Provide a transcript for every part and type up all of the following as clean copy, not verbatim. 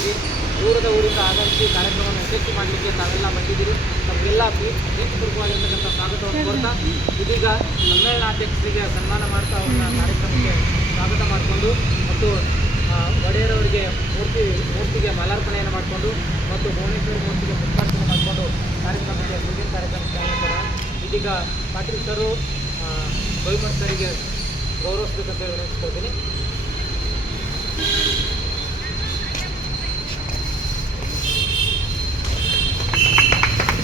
ಆಗಮಿಸಿರಿ. ದೂರದ ಊರಿಂದ ಆಗಮಿಸಿ ಕಾರ್ಯಕ್ರಮವನ್ನು ಯಶಸ್ವಿ ಮಾಡಲಿಕ್ಕೆ ತಾವೆಲ್ಲ ಬಂದಿದ್ದೀರಿ. ತಮಗೆಲ್ಲ ಪ್ರೀತಿಪೂರ್ವಕವಾಗಿರ್ತಕ್ಕಂಥ ಸ್ವಾಗತವನ್ನು ಕೋರ್ತಾ ಇದೀಗ ಸಮ್ಮೇಳನಾಧ್ಯಕ್ಷರಿಗೆ ಸನ್ಮಾನ ಮಾಡ್ತಾ ಅವ್ರನ್ನ ಕಾರ್ಯಕ್ರಮಕ್ಕೆ ಸ್ವಾಗತ ಮಾಡಿಕೊಂಡು ಮತ್ತು ಒಡೆಯರವರಿಗೆ ಮೂರ್ತಿಗೆ ಮಾಲಾರ್ಪಣೆಯನ್ನು ಮಾಡಿಕೊಂಡು ಮತ್ತು ಭುವನೇಶ್ವರಿ ಮೂರ್ತಿಗೆ ಪುಷ್ಪಾರ್ಪಣೆ ಮಾಡಿಕೊಂಡು ಕಾರ್ಯಕ್ರಮಕ್ಕೆ ಮುಂದಿನ ಕಾರ್ಯಕ್ರಮಕ್ಕೆ ಕೂಡ ಇದೀಗ ಪಾಟೀಲ್ ಸರು ಬೈಮಠ್ ಸರಿಗೆ ಗೌರವಿಸಬೇಕಂತ ವಿನಂತಿಸ್ಕೊಳ್ತೀನಿ.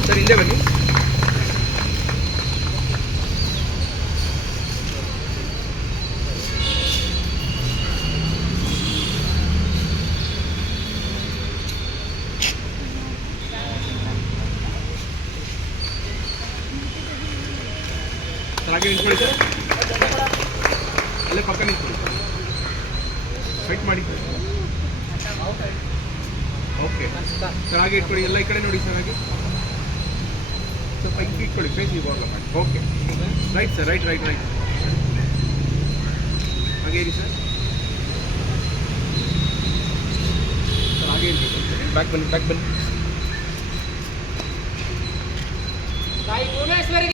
ಸರ್ ಇಲ್ಲೇ ಬನ್ನಿ. ಹಾಗೆ ನಿಂತ್ಕೊಳ್ಳಿ ಸರ್, ಅಲ್ಲೇ ಪಕ್ಕ ನಿಂತ್ಕೊಳ್ಳಿ, ಫೈಟ್ ಮಾಡಿ. ಓಕೆ ಸರ್, ಹಾಗೆ ಇಟ್ಕೊಳ್ಳಿ, ಎಲ್ಲ ಈ ಕಡೆ ನೋಡಿ ಸರ್. ಹಾಗೆ ಸ್ವಲ್ಪ ಹಿಂಗೆ ಇಟ್ಕೊಳ್ಳಿ, ಫೇಸ್ ಇವಾಗ ಮಾಡಿ. Okay right sir, right right right. ಹಾಗೆ ಇರಿ ಸರ್, ಹಾಗೆ ಇರಿ. ಬ್ಯಾಕ್ ಬನ್ನಿ, ಬ್ಯಾಕ್ ಬನ್ನಿ. ತಾಯಿ ಭುವನೇಶ್ವರಿಗೆ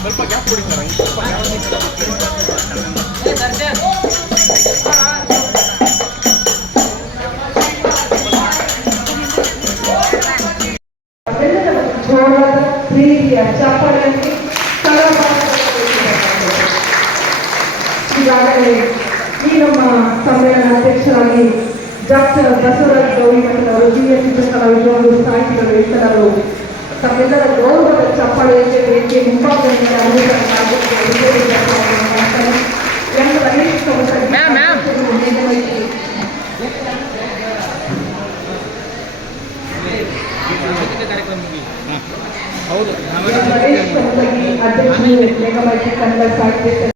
ಸ್ವಲ್ಪ ಗ್ಯಾಪ್ ಕೊಡಿ ಸರ್. ಈಗಾಗಲೇ ಈ ನಮ್ಮ ಸಮ್ಮೇಳನಾಧ್ಯಕ್ಷರಾಗಿ ಡಾಕ್ಟರ್ ಬಸವರಾಜ ಗೌರಿಮಠ್ ಅವರು, ಹಿರಿಯ ಚಿತ್ರಕಲಾವಿದರು, ಸಾಹಿತಿಗಳು, ಇತರರು ತಮ್ಮೆಲ್ಲರ ಗೌರವದ ಚಪ್ಪಾಳೆಯಲ್ಲಿ ವೇದಿಕೆ ಮುಂಭಾಗದಲ್ಲಿ ಅಧ್ಯಕ್ಷರು ಮೇಘಮೈತ್ರಿ ಕನ್ನಡ ಸಾಹಿತ್ಯ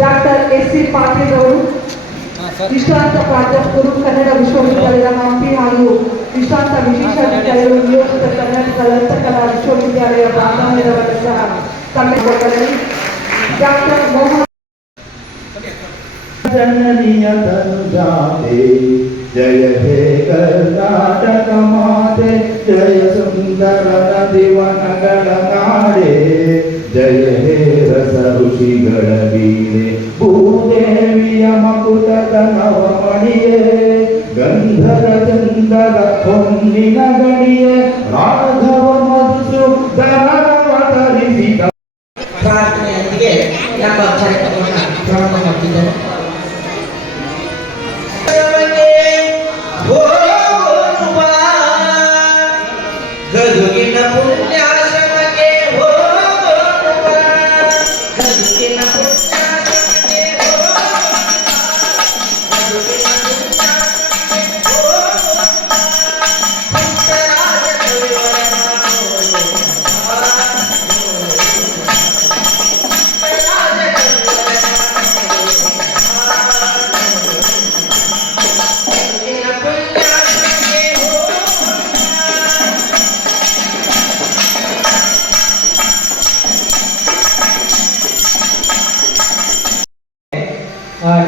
ಡಾಕ್ಟರ್ ಎಸ್.ಸಿ. ಪಾಟೀಲ್ ಅವರು ವಿಶ್ರಾಂತ ಪ್ರಾಧ್ಯಾಪಕರು, ಕನ್ನಡ ವಿಶ್ವವಿದ್ಯಾಲಯ ಹಂಪಿ ಹಾಗೂ ವಿಶ್ರಾಂತ ವಿಶೇಷ ವಿದ್ಯಾಲಯಗಳು, ನಿಯೋಜಿತ ಕರ್ನಾಟಕ ಲಲಿತಕಲಾ ವಿಶ್ವವಿದ್ಯಾಲಯ ಬಾಂಧವ್ಯರವರ ಸಹ ಸಮ್ಮೇಳನದಲ್ಲಿ ಡಾಕ್ಟರ್ ಮೋಹನ್ ಜನನಿಯ ತನುಜಾತೆ ಜಯ ಹೇ ಕರ್ನಾಟಕ ಮಾತೆ, ಜಯ ಸುಂದರ ನದಿವನಗಳ ನಾಡೆ, ಜಯ ಹೇ ಅಗಸ ಋಷಿಗಳ ವೀರೆ ಭೂದೇವಿಯ ಮಕುಟದ ನವಮಣಿಯೇ ಗಂಧದ ಚಂದದ ಹೊನ್ನಿನ ಗಣಿಯೇ ರಾಘವ ಮಧುಸೂದನವತರಿಸಿದ ಪ್ರಾರ್ಥನೆಯೊಂದಿಗೆ ಎಂಬ ಕಾರ್ಯಕ್ರಮವನ್ನು ಪ್ರಾರಂಭ ಮಾಡ್ತಿದ್ದೇನೆ. ಗದುಗಿನ ಪುಣ್ಯಾಶ್ರಮಕ್ಕೆ ಹೋಗುವ ಗದುಗಿನ ಪುಣ್ಯಾಶ್ರಮಕ್ಕೆ ಗದುಗಿನ ಪುಣ್ಯಾಶ್ರಮಕ್ಕೆ ಪುಟ್ಟರಾಜ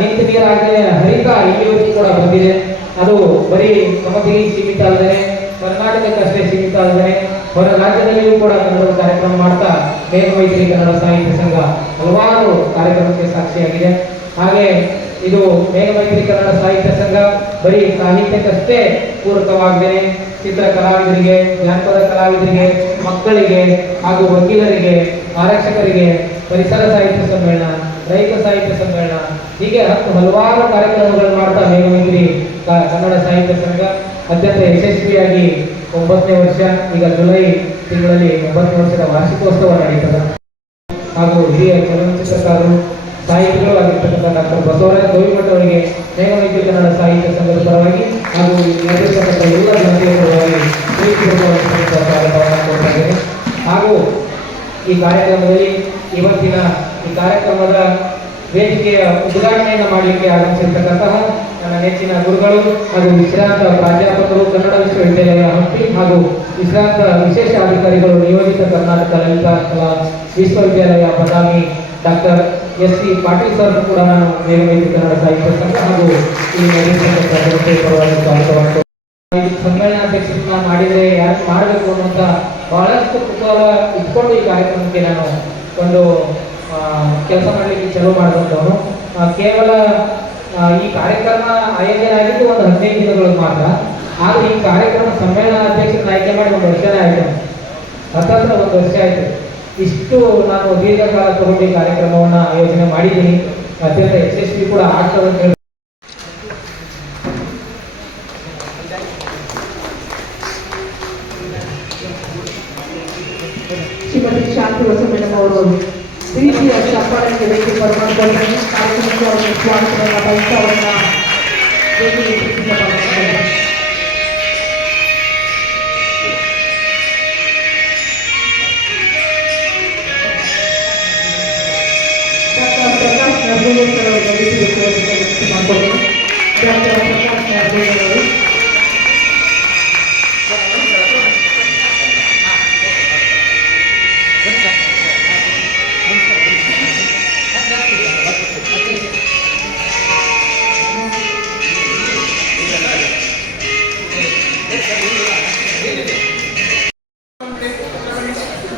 ನಿಂತ ನೀರಾಗಲೇ ಹರಿಕಾ ಇಲ್ಲಿವರೆಗೂ ಕೂಡ ಬಂದಿದೆ. ಅದು ಬರೀ ಕಮತಿಗೆ ಸೀಮಿತ ಅಲ್ಲದೆ ಕರ್ನಾಟಕಕ್ಕಷ್ಟೇ ಸೀಮಿತ ಅಲ್ಲದೆ ಹೊರ ರಾಜ್ಯದಲ್ಲಿಯೂ ಕೂಡ ಕನ್ನಡ ಕಾರ್ಯಕ್ರಮ ಮಾಡ್ತಾ ಮೇಘಮೈತ್ರಿ ಕನ್ನಡ ಸಾಹಿತ್ಯ ಸಂಘ ಹಲವಾರು ಕಾರ್ಯಕ್ರಮಕ್ಕೆ ಸಾಕ್ಷಿಯಾಗಿದೆ. ಹಾಗೆ ಇದು ಮೇಘಮೈತ್ರಿ ಕನ್ನಡ ಸಾಹಿತ್ಯ ಸಂಘ ಬರೀ ಸಾಹಿತ್ಯಕ್ಕಷ್ಟೇ ಪೂರಕವಾಗದೇನೆ ಚಿತ್ರ ಕಲಾವಿದರಿಗೆ, ಜಾನಪದ ಕಲಾವಿದರಿಗೆ, ಮಕ್ಕಳಿಗೆ ಹಾಗೂ ವಕೀಲರಿಗೆ, ಆರಕ್ಷಕರಿಗೆ ಪರಿಸರ ಸಾಹಿತ್ಯ ಸಮ್ಮೇಳನ, ರೈತ ಸಾಹಿತ್ಯ ಸಮ್ಮೇಳನ ಹೀಗೆ ಹಲವಾರು ಕಾರ್ಯಕ್ರಮಗಳನ್ನು ಮಾಡ್ತಾ ಮೇಘಮೈತ್ರಿ ಕನ್ನಡ ಸಾಹಿತ್ಯ ಸಂಘ ಅತ್ಯಂತ ಯಶಸ್ವಿಯಾಗಿ 9ನೇ ವರ್ಷ, ಈಗ ಜುಲೈ ತಿಂಗಳಲ್ಲಿ 9ನೇ ವರ್ಷದ ವಾರ್ಷಿಕೋತ್ಸವ ನಡೀತದೆ. ಹಾಗೂ ಹಿರಿಯ ಚಲನಚಿತ್ರಕಾರರು, ಸಾಹಿತಿಗಳು ಆಗಿರ್ತಕ್ಕಂಥ ಡಾಕ್ಟರ್ ಬಸವರಾಜ ಗವಿಮಠ ಅವರಿಗೆ ಮೇಘಮೈತ್ರಿ ಕನ್ನಡ ಸಾಹಿತ್ಯ ಸಂಘದ ಪರವಾಗಿ ಹಾಗೂ ನಡೆದಿರ್ತಕ್ಕಂಥ ಎಲ್ಲ ಜನತೆಯ ಪರವಾಗಿ ಸ್ವಾಗತವನ್ನು ಕೊಡ್ತಾ ಇದ್ದೇನೆ. ಹಾಗೂ ಈ ಕಾರ್ಯಕ್ರಮದಲ್ಲಿ ಇವತ್ತಿನ ಈ ಕಾರ್ಯಕ್ರಮದ ವೇದಿಕೆಯ ಉದ್ಘಾಟನೆಯನ್ನು ಮಾಡಲಿಕ್ಕೆ ಆಗಮಿಸಿರ್ತಕ್ಕಂತಹ ನನ್ನ ನೆಚ್ಚಿನ ಗುರುಗಳು ಹಾಗೂ ವಿಶ್ರಾಂತ ಪ್ರಾಧ್ಯಾಪಕರು, ಕನ್ನಡ ವಿಶ್ವವಿದ್ಯಾಲಯ ಹಂಪಿ ಹಾಗೂ ವಿಶ್ರಾಂತ ವಿಶೇಷ ಅಧಿಕಾರಿಗಳು, ನಿಯೋಜಿತ ಕರ್ನಾಟಕ ಲಲಿತಾ ಕಲಾ ವಿಶ್ವವಿದ್ಯಾಲಯ Badami doctor SC. Patil sir ಕೂಡ ನಾನು ಮೇಘಮೈತ್ರಿ ಕನ್ನಡ ಸಾಹಿತ್ಯ ಸಂಘ ಹಾಗೂ ಈ ಪರವಾಗಿ ಸ್ವಾಗತವನ್ನು ಸಮ್ಮೇಳನಾಧ್ಯಕ್ಷರನ್ನ ಮಾಡಿದರೆ ಯಾಕೆ ಮಾಡಬೇಕು ಅನ್ನುವಂಥ ಬಹಳಷ್ಟು ಕುತೂಹಲ ಇಟ್ಕೊಂಡು ಈ ಕಾರ್ಯಕ್ರಮಕ್ಕೆ ನಾನು ಒಂದು ಕೆಲಸ ಮಾಡಲಿಕ್ಕೆ ಚಾಲೂ ಮಾಡಿದಂಥವನು. ಕೇವಲ ಈ ಕಾರ್ಯಕ್ರಮ ಆಯೋಜನೆ ಆಗಿದ್ದು ಒಂದು 15 ದಿನಗಳು ಮಾತ್ರ. ಆದರೆ ಈ ಕಾರ್ಯಕ್ರಮ ಸಮ್ಮೇಳನಾಧ್ಯಕ್ಷರನ್ನ ಆಯ್ಕೆ ಮಾಡಿ 1 ವರ್ಷನೇ ಆಯಿತು, ಹತ್ತತ್ರ 1 ವರ್ಷ ಆಯಿತು. ಇಷ್ಟು ನಾನು ದೀರ್ಘಕಾಲ ತಗೊಂಡು ಈ ಕಾರ್ಯಕ್ರಮವನ್ನು ಆಯೋಜನೆ ಮಾಡಿದ್ದೀನಿ. ಅತ್ಯಂತ ಯಶಸ್ವಿ ಕೂಡ ಆಗ್ತದೆ ಅಂತ ಹೇಳಿ ಶ್ರೀಮತಿ ಶಾಂತಿ ಹೊಸ ಮೇಡಮ್ ಅವರು ಪ್ರೀತಿಯ ಚಪ್ಪಾಳೆಗೆ ವೇದಿಕೆ ಬರಮಾಡಿದ್ದಾರೆ. ಕಾರ್ಯಕ್ರಮಕ್ಕೆ ಅವರಿಗೆ ಸ್ವಾಗತವನ್ನು ಬಯಸ್ತಾ ಅವರನ್ನ ವೇದಿಕೆಗೆ ಪ್ರೀತಿಯಿಂದ ಬರಮಾಡಿದ್ದಾರೆ. ಡಾಕ್ಟರ್ ಪ್ರಕಾಶ್ ನರ್ಗೋಡ್ ಸರ್ ಅವರ ವೇದಿಕೆಗೆ ಮಾಡಿಕೊಡ್ತಾರೆ. ಡಾಕ್ಟರ್ ಪ್ರಕಾಶ್ ನರ್ಗೋಡ್ ಅವರು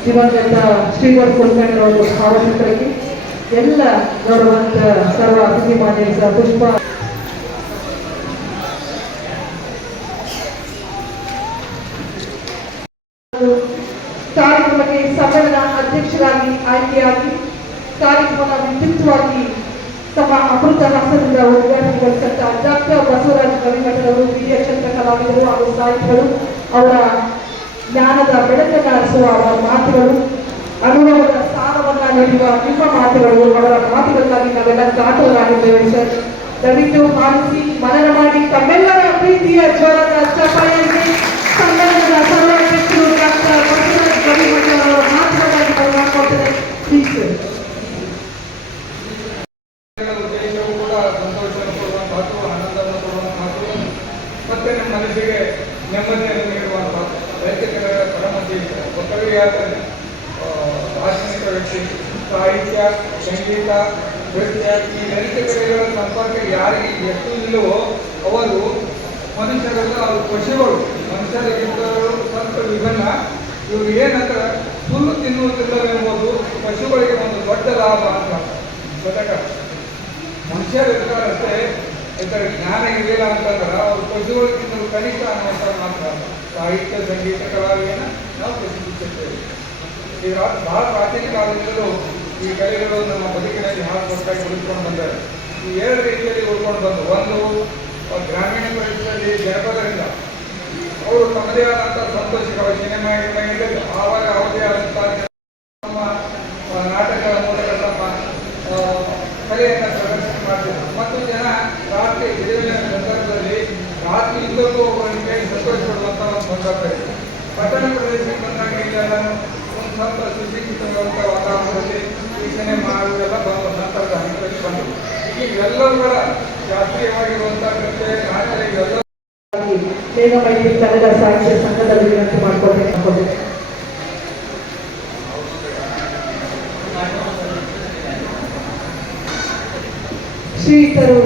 ದಿವಂಗತ ಶ್ರೀಧರ್ ಕುಲಕರ್ಣಿ ಅವರು ಭಾವಚಿತ್ರಕ್ಕೆ ಎಲ್ಲ ಗೌರವಂತ ಸರ್ವ ಅತಿಥಿ ಮಾನ್ಯ ಪುಷ್ಪ ಕಾರ್ಯಕ್ರಮಕ್ಕೆ ಸಮ್ಮೇಳನ ಅಧ್ಯಕ್ಷರಾಗಿ ಆಯ್ಕೆಯಾಗಿ ಕಾರ್ಯಕ್ರಮದ ವ್ಯಕ್ತಿತ್ವವಾಗಿ ತಮ್ಮ ಅಮೃತ ಹಸ್ತದಿಂದ ಉದ್ಘಾಟನೆಗೊಳಿಸಿದ ಡಾಕ್ಟರ್ ಬಸವರಾಜ ಗವಿಮಠರವರು ಹಿರಿಯ ಚಿತ್ರ ಕಲಾವಿದರು ಹಾಗೂ ಸಾಹಿತಿಗಳು. ಅವರ ಜ್ಞಾನದ ಬೆಳಕನ್ನು ಹರಿಸುವ ಅವರ ಮಾತುಗಳು, ಅನುಭವದ ಸಾರವನ್ನು ನೀಡುವ ನಿಮ್ಮ ಮಾತುಗಳು, ಅವರ ಮಾತುಗಳಿಗಾಗಿ ನಾವೆಲ್ಲ ಕಾತುರರಾಗಿದ್ದೇವೆ ಸರ್. ದಯವಿಟ್ಟು ಆಲಿಸಿ ಮನನ ಮಾಡಿ ತಮ್ಮೆಲ್ಲರ ಪ್ರೀತಿಯ ಜ್ವರದ ಚಪ್ಪಾಳೆಯಲ್ಲಿ ಸಮ್ಮೇಳನದ ಸರ್ವಾಧ್ಯಕ್ಷರು ಡಾಕ್ಟರ್ ಬಸವರಾಜ ಗವಿಮಠ ಅವರ ಮಾತುಗಳಾಗಿ ಬರಮಾಡ್ಕೊಳ್ತಾರೆ. Please sir. ಉದ್ದೇಶವೂ ಕೂಡ ಸಂತೋಷವನ್ನು ಕೊಡುವಂಥ ಮಾತು, ಆನಂದವನ್ನು ಕೊಡುವಂಥ ಮಾತು, ಮತ್ತೆ ನಮ್ಮ ಮನಸ್ಸಿಗೆ ನೆಮ್ಮದಿಯನ್ನು ನೀಡುವಂಥ ರೈತಕರ ಪರಮತಿ ಕವಿಯಾದ ದಾರ್ಶನಿಕ ವ್ಯಕ್ತಿ, ಸಾಹಿತ್ಯ, ಸಂಗೀತ, ನೃತ್ಯ ಈ ಲಲಿತ ಕಲೆಗಳ ಸಂಪರ್ಕ ಯಾರಿಗೆ ಎಷ್ಟು ಇಲ್ಲವೋ ಅವರು ಮನುಷ್ಯರೆಲ್ಲ ಅವರು ಪಶುಗಳು, ಮನುಷ್ಯರಿಗಿಂತ ಸ್ವಲ್ಪ ವಿಭಿನ್ನ. ಇವರು ಏನಂತ ಹುಲ್ಲು ತಿನ್ನುವುದಿಲ್ಲವೆಂಬುದು ಪಶುಗಳಿಗೆ ಒಂದು ದೊಡ್ಡ ಲಾಭ ಅಂತ ಗೊತ್ತಾಗ ಮನುಷ್ಯರು ಇರ್ತಾರಷ್ಟೇ ಇದರ ಜ್ಞಾನ ಇರಲಿಲ್ಲ ಅಂತಂದ್ರೆ ಅವ್ರು ಪಶುಗಳಿಗಿಂತಲೂ ಕನಿಷ್ಠ ಅನ್ನುವಂಥ ಮಾತ್ರ ಸಾಹಿತ್ಯ ಸಂಗೀತ ಕಲಾವಿಯನ್ನು ನಾವು ಪ್ರಸಿದ್ಧಿಸುತ್ತೇವೆ. ಈಗ ಬಹಳ ಪ್ರಾಚೀನ ಕಾಲದಿಂದಲೂ ಈ ಕಲೆಗಳು ನಮ್ಮ ಬದುಕಿನಲ್ಲಿ ಹಾಕುವಂತಾಗಿ ಉಳಿದುಕೊಂಡು ಬಂದರೆ ಈ 2 ರೀತಿಯಲ್ಲಿ ಉಳ್ಕೊಂಡು ಬಂದು, ಒಂದು ಗ್ರಾಮೀಣ ಪ್ರದೇಶದಲ್ಲಿ ಜನಪದರಿಂದ ಅವರು ತಮ್ಮದೇ ಆದಂಥ ಸಂತೋಷಗಳ ಸಿನಿಮಾ ಆವಾಗ ಅವರದೇ ಆದಂಥ ನಮ್ಮ ನಾಟಕಗಳ ಮೂಲಕ ತಮ್ಮ ಕಲೆಯನ್ನು ಪ್ರದರ್ಶನ ಮಾಡ್ತಿದ್ರು. ಮತ್ತು ಜನ ರಾತ್ರಿ ಬಿಡುವಿನ ಸಂದರ್ಭದಲ್ಲಿ ರಾತ್ರಿ ಇದ್ದಕ್ಕೂ ಒಬ್ಬರಿಗೆ ಕೈ ಸಂತೋಷ ಪಡುವಂಥ ಒಂದು ಸಂದರ್ಭ ಇದೆ. ಪಟ್ಟಣ ಪ್ರದೇಶಕ್ಕೆ ಬಂದಾಗ ಇಲ್ಲೆಲ್ಲ ಒಂದು ಸ್ವಲ್ಪ ಸುಶಿಕ್ಷಿತವಾದಂಥ ವಾತಾವರಣದಲ್ಲಿ ಈ ಸಿನಿಮಾ ಇವೆಲ್ಲ ಬರುವ ನಂತರದ ಹಂತದಲ್ಲಿ ಬಂದರು. ಇವೆಲ್ಲವುಗಳ ಶಾಸ್ತ್ರೀಯವಾಗಿರುವಂಥ ನೃತ್ಯ ನಾಟ್ಯ ಇವೆಲ್ಲ ಮೇಘಮೈತ್ರಿ ಕನ್ನಡ ಸಾಹಿತ್ಯ ಸಂಘದಲ್ಲಿ ವಿನಂತಿ ಮಾಡಿಕೊಳ್ಬೇಕು. ಶ್ರೀಯುತರು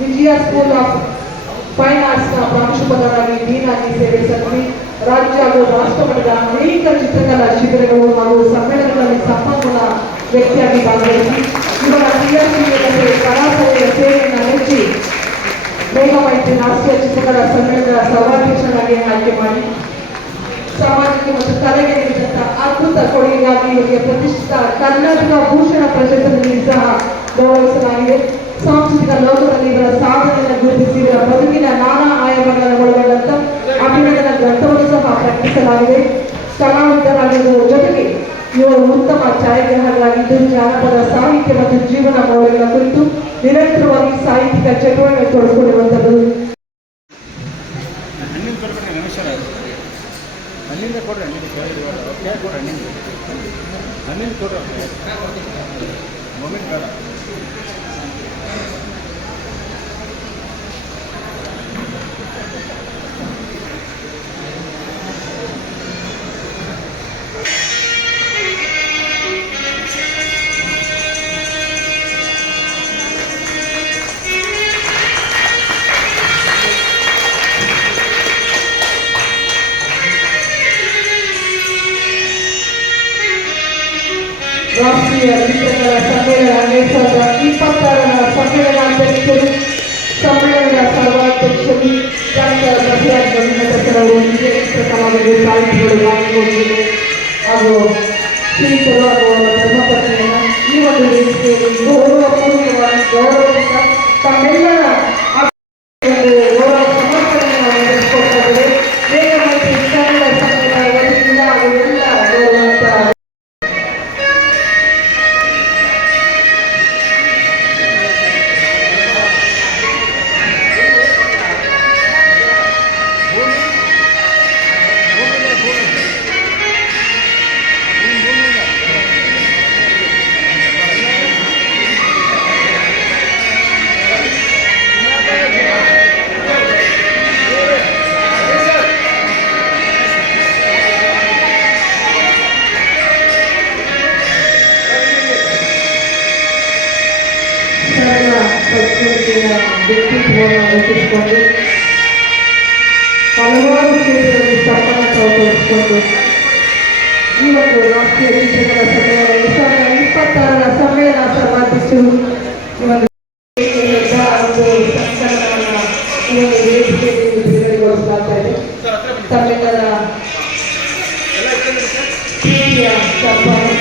ವಿಜಯ ಸ್ಕೂಲ್ ಆಫ್ ಫೈನ್ ಆರ್ಟ್ಸ್ನ ಪ್ರಾಂಶುಪಾಲರಾಗಿ ಡೀನಾಗಿ ಸೇವೆ ಸಲ್ಲಿಸಿ ರಾಜ್ಯ ಹಾಗೂ ರಾಷ್ಟ್ರ ಮಟ್ಟದ ಅನೇಕ ಚಿತ್ರಕಲಾ ಶಿಬಿರಗಳು ಹಾಗೂ ಸಮ್ಮೇಳನಗಳಲ್ಲಿ ಸಂಪನ್ಮೂಲ ವ್ಯಕ್ತಿಯಾಗಿ ಭಾಗವಹಿಸಿ ಇವರ ಕ್ರಿಯಾಶೀಲತೆ ಕಲಾಸಭೆಯ ಸೇವೆಯನ್ನು ಮೆಚ್ಚಿ ಮೇಘಮೈತ್ರಿ ರಾಷ್ಟ್ರೀಯ ಚಿತ್ರಕಲಾ ಸಮ್ಮೇಳನದ ಸರ್ವಾಧ್ಯಕ್ಷರಾಗಿ ಆಯ್ಕೆ ಮಾಡಿ ಸಮಾಜಕ್ಕೆ ಮತ್ತು ಕಲೆಗೆ ನೀಡಿದಂಥ ಅದ್ಭುತ ಕೊಡುಗೆಗಾಗಿ ಇವರಿಗೆ ಪ್ರತಿಷ್ಠಿತ ಕರ್ನಾಟಕ ಭೂಷಣ ಪ್ರಶಸ್ತಿಯಲ್ಲಿ ಸಹ ಗೌರವಿಸಲಾಗಿದೆ. ಸಾಂಸ್ಕೃತಿಕ ಲೋಕದಲ್ಲಿ ಇವರ ಸಾಧನೆಯನ್ನು ಗುರುತಿಸಿ ಇವರ ಬದುಕಿನ ನಾನಾ ಆಯಾಮಗಳನ್ನು ಒಳಗೊಂಡಂತ ಅಭಿನಂದನಾ ಗ್ರಂಥವನ್ನು ಸಹ ಪ್ರಕಟಿಸಲಾಗಿದೆ. ಕಲಾವಿದರಾಗಿರುವುದರ ಜೊತೆಗೆ ಇವರು ಉತ್ತಮ ಛಾಯಾಗ್ರಾಹಕರಾಗಿದ್ದು ಜಾನಪದ ಸಾಹಿತ್ಯ ಮತ್ತು ಜೀವನ ಮೌಲ್ಯಗಳ ಕುರಿತು ನಿರಂತರವಾಗಿ ಸಾಹಿತ್ಯಿಕ ಚಟುವಟಿಕೆ ತೊಡಗಿಸಿರುವಂಥದ್ದು. ಹಣ್ಣಿಂದ ಕೊಡ್ರಿ, ಹಣ್ಣಿಂದ ಕೊಡ್ರಿ, ಮೊಮೆಂಟ್ ಬೇಡ. ರಾಷ್ಟ್ರೀಯ ಚಿತ್ರಕಲಾ ಸಮ್ಮೇಳನ 2026ರ ಸಮ್ಮೇಳನಾಧ್ಯಕ್ಷರು ಸಮ್ಮೇಳನದ ಸರ್ವಾಧ್ಯಕ್ಷರು ಡಾಕ್ಟರ್ ಬಸವರಾಜ ಗವಿಮಠರವರು, ಹಿರಿಯ ಚಿತ್ರಕಲಾವಿದರು, ಸಾಹಿತಿಗಳು ಭಾಗವಹಿಸಿದರು ಹಾಗೂ ಶ್ರೀಕರು ಹಾಗೂ ಅವರ ಧರ್ಮಪತ್ನಿಯನ್ನು ಈ ಒಂದು ವೇದಿಕೆಯಲ್ಲಿ ಗೌರವಪೂರ್ವಕವಾಗಿ ಗೌರವದಿಂದ ತಮ್ಮೆಲ್ಲರ ಗೌರವ ಸಮರ್ಪಣೆಯನ್ನು ನಡೆಸಿಕೊಟ್ಟಿದ್ದಾರೆ. ಮೇಘಮೈತ್ರಿ ಕನ್ನಡ ಸಮ್ಮೇಳನ ವತಿಯಿಂದ ಹಾಗೂ ಎಲ್ಲ ಗೌರವಂತ ವ್ಯಕ್ತಿತ್ವವನ್ನು ರೂಪಿಸಿಕೊಂಡು ಹಲವಾರು ಕ್ಷೇತ್ರದಲ್ಲಿ ಸ್ಥಾಪನೆ ತೋರಿಸಿಕೊಂಡು ಈ ಒಂದು ರಾಷ್ಟ್ರೀಯ ಚಿತ್ರಕಲಾ ಸಮ್ಮೇಳನ 2026ರ ಸಮ್ಮೇಳನ ಸರ್ವಾಧ್ಯಕ್ಷರು ಈ ಒಂದು ಸಂಕಲನವನ್ನು ಈ ಒಂದು ವೇದಿಕೆಯಲ್ಲಿ ಬಿಡುಗಡೆಗೊಳಿಸಲಾಗ್ತಾ ಇದೆ. ತಮ್ಮೆಲ್ಲರ ಪ್ರೀತಿಯ ಚಪ್ಪಾಳೆ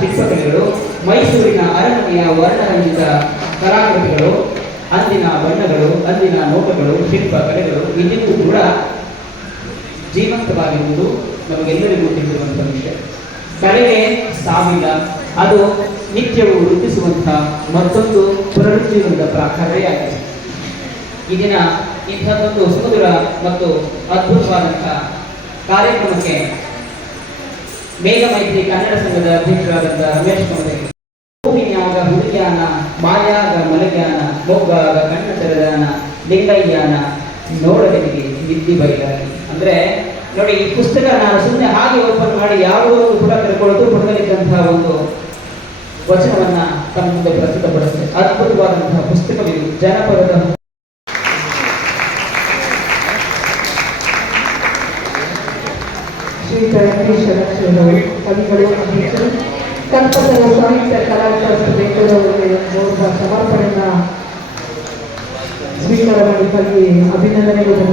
ಶಿಲ್ಪಕಲೆಗಳು, ಮೈಸೂರಿನ ಅರಮನೆಯ ವರ್ಣರಂಜಿತ ಕಲಾಕೃತಿಗಳು, ಅಂದಿನ ಬಣ್ಣಗಳು, ಅಂದಿನ ನೋಟಗಳು, ಶಿಲ್ಪಕಲೆಗಳು ಇಂದಿಗೂ ಕೂಡ ಜೀವಂತವಾಗಿರುವುದು ನಮಗೆಲ್ಲರಿಗೂ ತಿಳಿದಿರುವಂತಹ ವಿಷಯ. ಕಲೆಗೆ ಸಾವಿಲ್ಲ, ಅದು ನಿತ್ಯವೂ ವೃದ್ಧಿಸುವಂತಹ ಮತ್ತೊಂದು ಪುನರುಜ್ಜೀವನದ ಕಲೆಯಾಗಿದೆ. ಈ ದಿನ ಇಂಥದ್ದೊಂದು ಸುಮಧುರ ಮತ್ತು ಅದ್ಭುತವಾದಂತಹ ಕಾರ್ಯಕ್ರಮಕ್ಕೆ ಮೇಘಮೈತ್ರಿ ಕನ್ನಡ ಸಂಘದ ಅಧ್ಯಕ್ಷರಾದಂಥ ರಮೇಶ್ ಮಹೋದಯ, ಭೂಮಿಯಾಗ ಹುಡುಗ್ಯಾನ, ಮಾಯಾಗ ಮಲಗ್ಯಾನ, ಮೊಗ್ಗಾಗ ಕಣ್ಣ ತೆರೆದಾನ, ಲಿಂಗಯ್ಯಾನ ನೋಡಲಿಗೆ ವಿದ್ಯೆ ಬೈಲಾಗಿ. ಅಂದರೆ ನೋಡಿ ಈ ಪುಸ್ತಕ ನಾನು ಸುಮ್ಮನೆ ಹಾಗೆ ಓಪನ್ ಮಾಡಿ ಯಾವುದೋ ಒಂದು ಪುಟ ತಿಳ್ಕೊಳ್ಳೋದು ಪುಟದಲ್ಲಿದ್ದಂತಹ ಒಂದು ವಚನವನ್ನ ತಮ್ಮ ಮುಂದೆ ಪ್ರಸ್ತುತಪಡಿಸಿದೆ. ಅದ್ಭುತವಾದಂತಹ ಪುಸ್ತಕವಿದು. ಜನಪದದ ಶ್ರೀ ವೆಂಕಟೇಶ್ವರ ಶ್ರೀಗಳು ಕವಿಗಳು ಅಧ್ಯಕ್ಷರು ಕಲ್ಪತರ ಸಾಹಿತ್ಯ ಕಲಾವಿದ ಬೆಂಗಳೂರಿಗೆ ಸಮರ್ಪಣೆಯನ್ನ ಸ್ವೀಕಾರ ಮಾಡಿದ್ದಕ್ಕಾಗಿ ಅಭಿನಂದನೆಗಳು.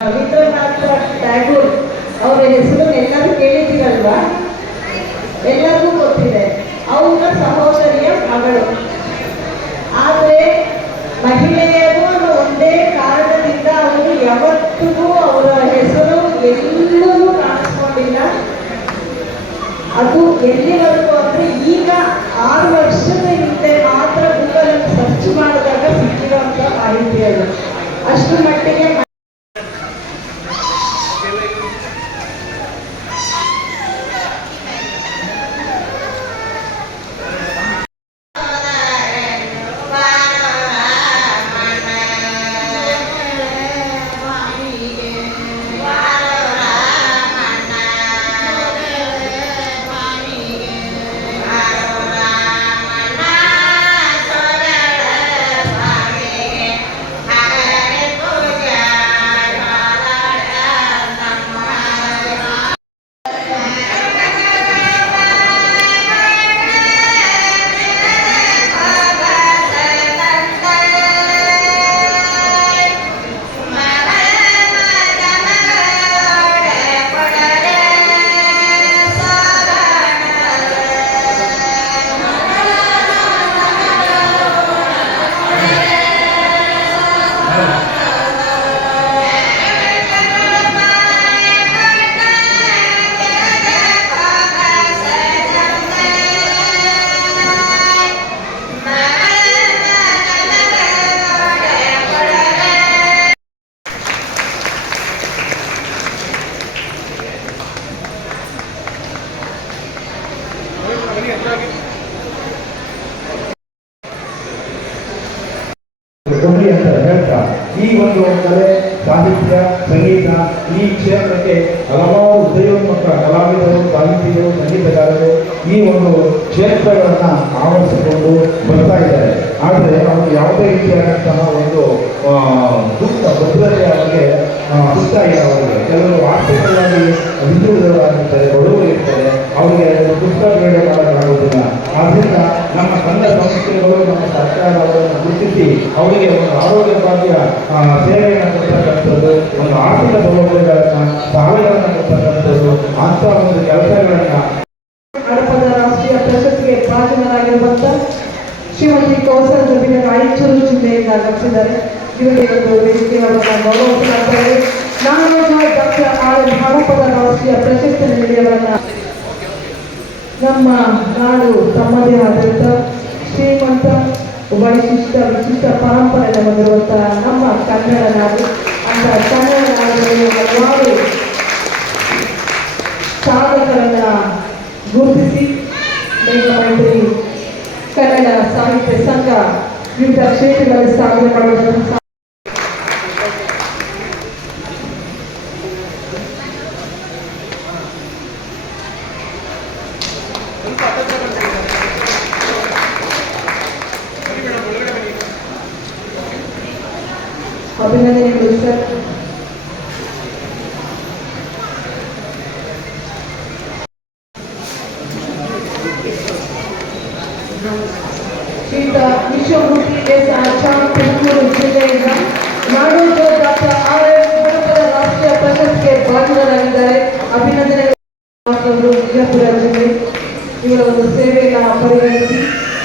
ರವೀಂದ್ರನಾಥ ಟ್ಯಾಗೋರ್ ಅವರ ಹೆಸರು ಎಲ್ಲರೂ ಕೇಳಿದ್ದೀರಲ್ವಾ? ಎಲ್ಲರಿಗೂ ಗೊತ್ತಿದೆ. ಅವರ ಸಹೋದರಿಯ ಮಗಳು. ಆದರೆ ಮಹಿಳೆಯರು ಅನ್ನೋ ಒಂದೇ ಕಾರಣದಿಂದ ಅವರು ಯಾವತ್ತಿಗೂ ಅವರ ಹೆಸರು ಎಲ್ಲೂ ಕಾಣಿಸ್ಕೊಂಡಿಲ್ಲ. ಅದು ಎಲ್ಲಿವರೆಗೂ ಅಂದರೆ ಈಗ 6 ವರ್ಷದ ಹಿಂದೆ ಮಾತ್ರ ಗೂಗಲಲ್ಲಿ ಸರ್ಚ್ ಮಾಡಿದಾಗ ಸಿಕ್ಕಿರುವಂಥ ಮಾಹಿತಿ ಅದು. ಅಷ್ಟು ಮಟ್ಟಿಗೆ ಕೊಡ್ಲಿ ಅಂತ ಹೇಳ್ತಾ ಈ ಒಂದು ಕಲೆ ಸಾಹಿತ್ಯ ಸಂಗೀತ ಈ ಕ್ಷೇತ್ರಕ್ಕೆ ಹಲವಾರು ಉದಯೋನ್ಮುಖ ಕಲಾವಿದರು ಸಾಹಿತಿಗಳು ಸಂಗೀತಗಾರರು ಈ ಒಂದು ಕ್ಷೇತ್ರಗಳನ್ನು ಆವರಿಸಿಕೊಂಡು ಬರ್ತಾ ಇದ್ದಾರೆ. ಆದರೆ ಅವರು ಯಾವುದೇ ರೀತಿಯಾದಂತಹ ಒಂದು ಸೂಕ್ತ ಭದ್ರತೆ ಅವರಿಗೆ ಸಿಗ್ತಾ ಇಲ್ಲ. ಅವರಿಗೆ ಕೆಲವರು ಆರ್ಥಿಕವಾಗಿ ಹಿಂದುಳಿದವರಾಗಿರ್ತಾರೆ, ಬಡವರು ಇರ್ತಾರೆ, ಅವರಿಗೆ ಪುಸ್ತಕ ಬೇಡ ಮಾಡೋಕ್ಕಾಗೋದಿಲ್ಲ. ಆದ್ದರಿಂದ ನಮ್ಮ ಕನ್ನಡ ಸಂಸ್ಥೆಗಳು ನಮ್ಮ ಸರ್ಕಾರ ಅವರನ್ನು ಗುರುತಿಸಿ ಅವರಿಗೆ ಒಂದು ಆರೋಗ್ಯ ಭಾಗ್ಯ ಸೇವೆಯನ್ನು ಕೊಡ್ತಕ್ಕಂಥದ್ದು, ಒಂದು ಆರ್ಥಿಕ ಸೌಲಭ್ಯಗಳನ್ನು ಸಹಾಯಗಳನ್ನು ಕೊಡ್ತಕ್ಕಂಥದ್ದು, ಅಂಥ ಒಂದು ಕೆಲಸಗಳನ್ನು ಹಡಪದ ರಾಷ್ಟ್ರೀಯ ಪ್ರಶಸ್ತಿಗೆ ಭಾಜನರಾಗಿರುವಂಥ ಶ್ರೀಮತಿ ಕೌಸಲ್ ಜಮೀನ ರಾಯಚೂರು ಜಿಲ್ಲೆಯಿಂದ ಆಗಮಿಸಿದ್ದಾರೆ. ಇವರಿಗೆ ಒಂದು ವೇದಿಕೆಗಳನ್ನು ಗೌರವಿಸಲಾಗುತ್ತದೆ. ನಾಡೋಜ ಡಾಕ್ಟರ್ ಆರ್ ಹಡಪದ ರಾಷ್ಟ್ರೀಯ ಪ್ರಶಸ್ತಿ ನೀಡಿಯವರನ್ನ ನಮ್ಮ ನಾಡು ತಮ್ಮದೇ ಆದಂಥ ಶ್ರೀಮಂತ ವಿಶಿಷ್ಟ ಪರಂಪರೆಯನ್ನು ಹೊಂದಿರುವಂತಹ ನಮ್ಮ ಕನ್ನಡ ನಾಡು. ಅಂತ ಕನ್ನಡ ನಾಡಿನಲ್ಲಿ ಹಲವಾರು ಸಾಧಕರನ್ನ ಗುರುತಿಸಿ ಮೇಘಮೈತ್ರಿ ಕನ್ನಡ ಸಾಹಿತ್ಯ ಸಂಘ ವಿವಿಧ ಕ್ಷೇತ್ರಗಳಲ್ಲಿ ಸಾಧನೆ ಮಾಡುವಂತಹ ಅಭಿನಂದನೆಗಳು ಸರ್. ಶ್ರೀಯುತ ವಿಶ್ವಮೂರ್ತಿ ಎಸ್ ಆಚಾರ್ ತುಮಕೂರು ಜಿಲ್ಲೆಯಿಂದ ನಾಡೋಜ ಡಾಕ್ಟರ್ ಆರ್ ಎಸ್ ಜನಪದ ರಾಷ್ಟ್ರೀಯ ಪ್ರಶಸ್ತಿಗೆ ಭಾಜನರಾಗಿದ್ದಾರೆ. ಅಭಿನಂದನೆಗಳು. ವಿಜಯಪುರ ಜಿಲ್ಲೆ ಇವರ ಒಂದು ಸೇವೆಯನ್ನು ಪರಿಗಣಿಸಿ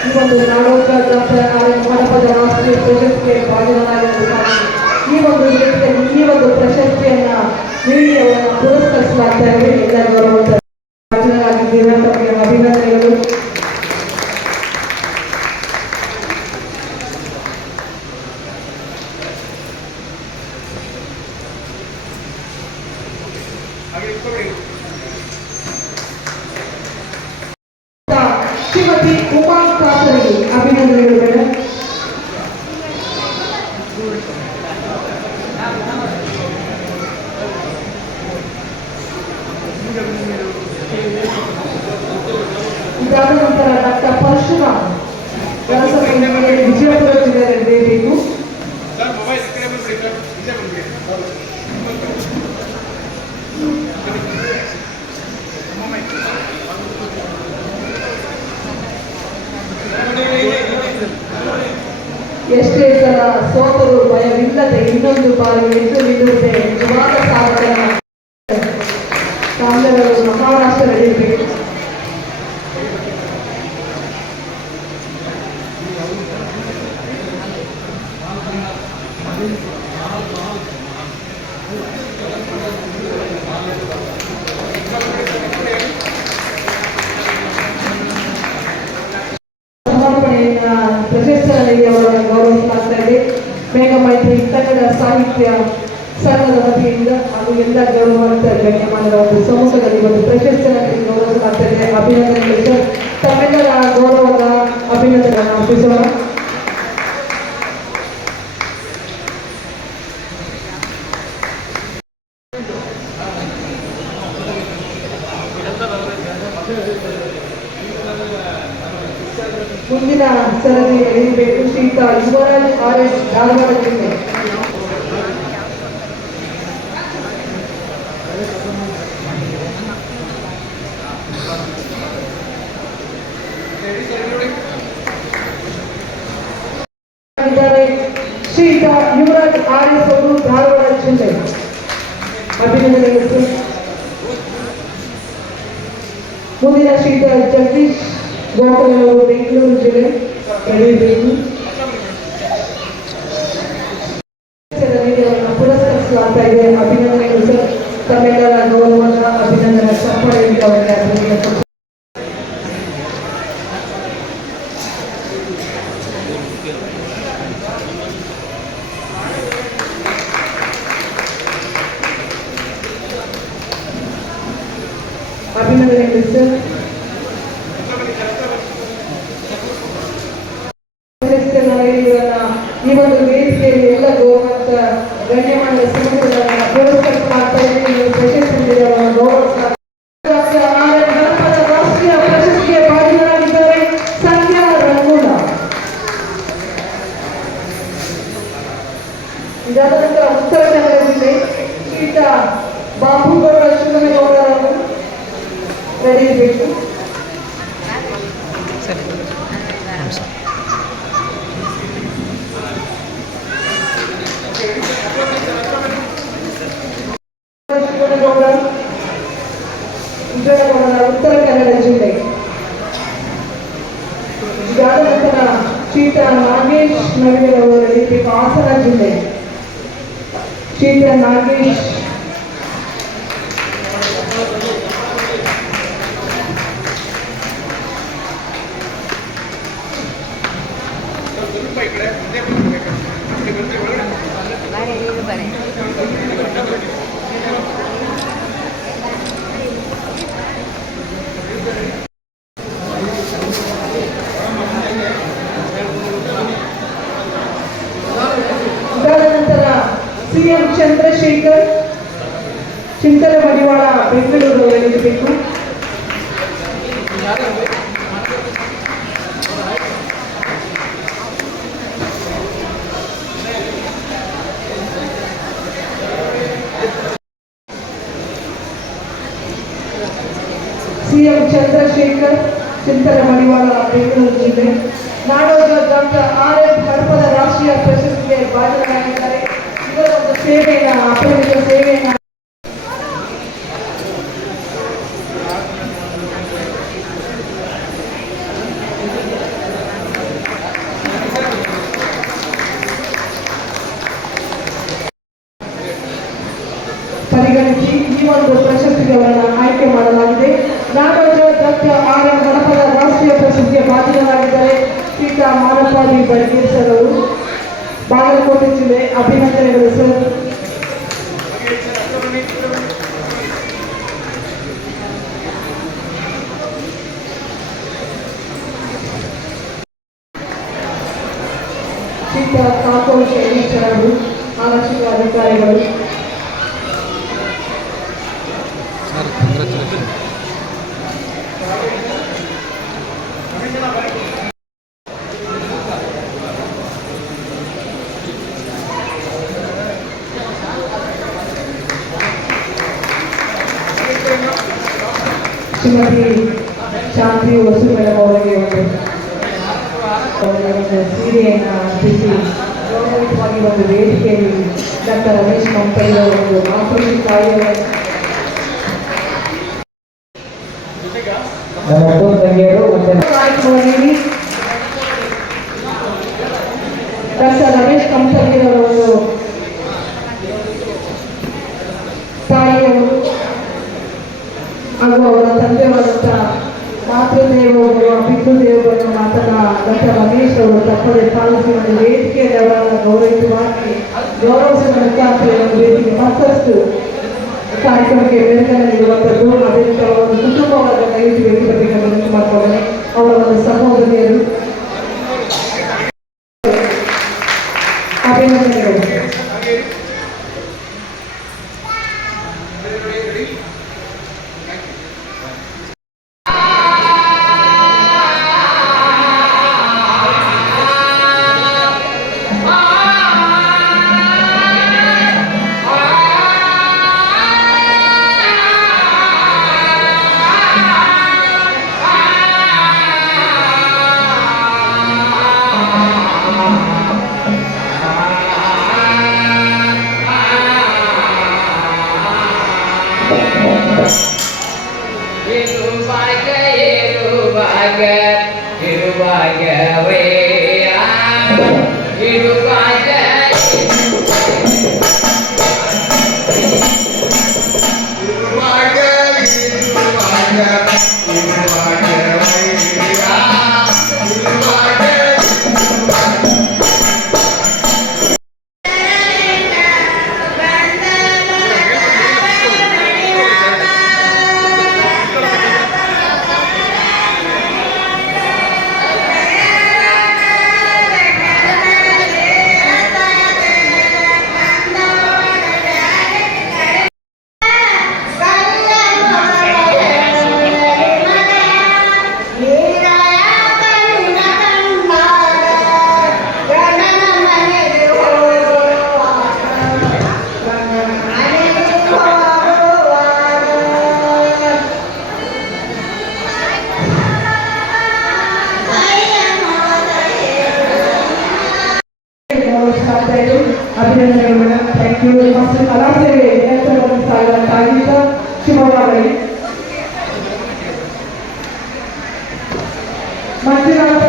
ಈ ಒಂದು ನಾಡೋಜ ಡಾಕ್ಟರ್ ಆರ್ ಎಸ್ ಜನಪದ ರಾಷ್ಟ್ರೀಯ ಪ್ರಶಸ್ತಿಗೆ ಭಾಜನರಾಗಿರುತ್ತಾರೆ. ಈ ಒಂದು ವೇದಿಕೆಯಲ್ಲಿ ಈ ಒಂದು ಪ್ರಶಸ್ತಿಯನ್ನ ನೀಡಿ ಅವರನ್ನು ಪುರಸ್ಕರಿಸಲಾಗ್ತಾ ಇದೆ. ಎಲ್ಲರೂ ಭಾಜನರಾಗಿದ್ದೀರಾ, ತಮಗೆ ಅಭಿನಂದನೆಗಳು. ಶ್ರೀಮತಿ ಉಮಾ ಕಾಸರಗಿ, ಅಭಿನಂದನೆಗಳು ಮೇಡಮ್. ಇದಾದ ನಂತರ ಡಾಕ್ಟರ್ ಪರಶುರಾಮ್ ವಿಜಯಪುರ ಜಿಲ್ಲೆಯಲ್ಲಿ ಬೇಕು. ಎಷ್ಟೇ ಸಲ ಸೋತರು ಭಯವಿಲ್ಲದೆ ಇನ್ನೊಂದು ಬಾರಿ ಎದ್ದು ನಿಲ್ಲುವುದೇ ನಿಜವಾದ ಸಾಧನ. ಕಾಮಗಾರಿಗಳು ಮಹಾರಾಷ್ಟ್ರ ನಡೆಯಬೇಕು. ಸಮರ್ಪಣೆಯನ್ನ ಪ್ರಶಸ್ತಿಯಲ್ಲಿ ಅವರನ್ನು ಗೌರವಿಸಲಾಗ್ತಾ ಇದೆ. ಮೇಘಮೈತ್ರಿ ಕನ್ನಡ ಸಾಹಿತ್ಯ ಸಂಘದ ವತಿಯಿಂದ ಹಾಗೂ ಎಲ್ಲ ಗೌರವಾನ್ವಿತ ಗಣ್ಯಮಾನರ ಒಂದು ಸಮ್ಮುಖದಲ್ಲಿ ಒಂದು ಪ್ರಶಸ್ತಿಯನ್ನು ಗೌರವಿಸಲಾಗ್ತಾ ಇದೆ. ಅಭಿನಂದನೆಗಳು ಸರ್. ತಮ್ಮೆಲ್ಲರ ಗೌರವದ ಅಭಿನಂದನೆಗಳನ್ನು ಅರ್ಪಿಸೋಣ. ಮುಂದಿನ ಸರದಿ ಎಳೆಯಬೇಕು. ಶ್ರೀಯುತ ಯುವರಾಜ್ ಆರ್ ಎಸ್, ಧಾರವಾಡ ಜಿಲ್ಲೆ. ಶ್ರೀಯುತ ಯುವರಾಜ್ ಆರ್ ಎಸ್ ಅವರು, ಧಾರವಾಡ ಜಿಲ್ಲೆ. ಅಭಿನಂದನೆಗಳು. ಮುಂದಿನ ಶ್ರೀಯುತ ಜಗದೀಶ್ ಗೋಪಾಲ್ ಅವರು, ಬೆಂಗಳೂರು ಜಿಲ್ಲೆ. ಎಳೆಯಬೇಕು. ಪುರಸ್ಕರಿಸಲಾಗ್ತಾ ಇದೆ. ಅಭಿನಂದನೆಗಳು ಸರ್. ತಮ್ಮೆಲ್ಲರ ಗೌರವದ ಅಭಿನಂದನೆ ಚಪ್ಪಾಳೆಯಿಂದ ಅವರಿಗೆ ಅಭಿನಂದನೆ. ಅಭಿನಂದನೆಗಳು ಸರ್. ಈ ಒಂದು ವೇದಿಕೆಯಲ್ಲಿ ಎಲ್ಲ ಗೌರವಂತ ಗಣ್ಯಮಾನ್ಯ ಸಮಾಜಗಳನ್ನು ಪುರಸ್ಕರಿಸಲಾಗ್ತಾ ಇದೆ. ಪ್ರಶಸ್ತಿ ರಾಷ್ಟ್ರೀಯ ಪ್ರಶಸ್ತಿಗೆ ಭಾಜನರಾಗಿದ್ದಾರೆ. ಸಂಧ್ಯಾ ರಂಗೂಲ. ಇದಾದ ನಂತರ ಉತ್ತರ ಕನ್ನಡ ಜಿಲ್ಲೆ ಶ್ರೀಯುತ ಬಾಬುಗೌಡ ಶಿವನಗೌಡರವರು ನಡೆಯಬೇಕು. ಉತ್ತರ ಕನ್ನಡ ಜಿಲ್ಲೆ. ಇದಾದ ನಂತರ ಶ್ರೀಯುತ ನಾಗೇಶ್ ನವೀನ್ ಅವರು ನಡೆಯಬೇಕು. ಹಾಸನ ಜಿಲ್ಲೆ. ಶ್ರೀಯುತ ನಾಗೇಶ್ ಚಂದ್ರಶೇಖರ್ ಚಿಂತನೆ ಮಡಿವಾಳ ಬೆಂಗಳೂರು ವೇದಿಸಬೇಕು. ಸಿಎಂ ಚಂದ್ರಶೇಖರ್ ಚಿಂತನೆ ಮಡಿವಾಳ ಬೆಂಗಳೂರು ಜಿಲ್ಲೆ. ನಾಡೋಜ ಡಾಕ್ಟರ್ RF ಹಡಪದ ರಾಷ್ಟ್ರೀಯ ಪ್ರಶಸ್ತಿಗೆ ಭಾಜನರಾಗಿದ್ದಾರೆ. ಇವರ ಒಂದು ಸೇವೆಯನ್ನು ಅಪರಿಮಿತ ಸೇವೆಯನ್ನು ಪರಿಗಣಿಸಿ ಈ ಒಂದು ಪ್ರಶಸ್ತಿಗೆ ಅವರನ್ನು ಆಯ್ಕೆ ಮಾಡಲಾಗಿದೆ. ನಾಡೋಜ ಡಾಕ್ಟರ್ RF ಹಡಪದ ರಾಷ್ಟ್ರೀಯ ಪ್ರಶಸ್ತಿಗೆ ಭಾಜನರಾಗಿದ್ದಾರೆ ಶ್ರೀಯುತ ಮಾನಪಾದಿ ಬಡಗೇರ್ ಸರ್ ಅವರು, ಬಾಗಲಕೋಟೆ ಜಿಲ್ಲೆ. ಅಭಿನಂದನೆಗಳು ಸರ್. ಶ್ರೀಯುತ ಕಾಕೋಳ ಶೈಲೇಶ್ವರ ಅವರು, ಆರಕ್ಷಕ ಅಧಿಕಾರಿಗಳು. ಶ್ರೀಮತಿ ಶಾಂತಿ ವಸು ಮೇಡಮ್ ಅವರಿಗೆ ಒಂದು ಸೀರೆಯನ್ನು ಅರ್ಪಿಸಿ ಗೌರವಿತವಾಗಿ ಒಂದು ವೇದಿಕೆಯಲ್ಲಿ ಡಾಕ್ಟರ್ ರಮೇಶ್ ಕಂಪನಿ ಒಂದು ಆಕ್ರೋಶಿತ ಕಾರ್ಯವನ್ನು ಕಾರ್ಯಕ್ರಮದಲ್ಲಿ ಡಾಕ್ಟರ್ ರಮೇಶ್ ಕಂಪನಿಯವರ ಒಂದು ತಾಯಿಯವರು ಹಾಗೂ ಅವರ ತಂದೆಯವರಂತ ಮಾತೃದೇವೊಬ್ಬರು ಪಿತೃದೇವರನ್ನು ಮಾತನ್ನ ಡಾಕ್ಟರ್ ರಮೇಶ್ ಅವರು ತಪ್ಪದೆ ಪಾಲಿಸಿ ಒಂದು ವೇದಿಕೆಯಲ್ಲಿ ಅವರನ್ನು ಗೌರವಿತವಾಗಿ ಗೌರವಿಸಿದ ಮುಖಾಂತರ ಒಂದು ವೇದಿಕೆ ಮತ್ತಷ್ಟು ಕಾರ್ಯಕ್ರಮಕ್ಕೆ ಬೆಂಬಲ ನೀಡುವಂಥದ್ದು. ಅದೇ ರೀತಿ ಅವರ ಒಂದು ಕುಟುಂಬವಾದ ದಯವಿಟ್ಟು ವೇದಿಕೆ ವಿನಂತಿ ಮಾಡಿಕೊಂಡರೆ ಅವರ ಒಂದು ಸಹೋದರಿಯರು. ಅಭಿನಂದನೆಗಳು. ಅಭಿನಂದನೆಗಳು ಮೇಡಮ್. Thank you. ಮತ್ತು ಕಲಾ ಸೇವೆ ನಿರಂತರವಾಗಿ ಸಾಗುವಂತಾಗಿದ್ದ ಶುಭವಾಗಲಿ. ಮಂಜುನಾಥ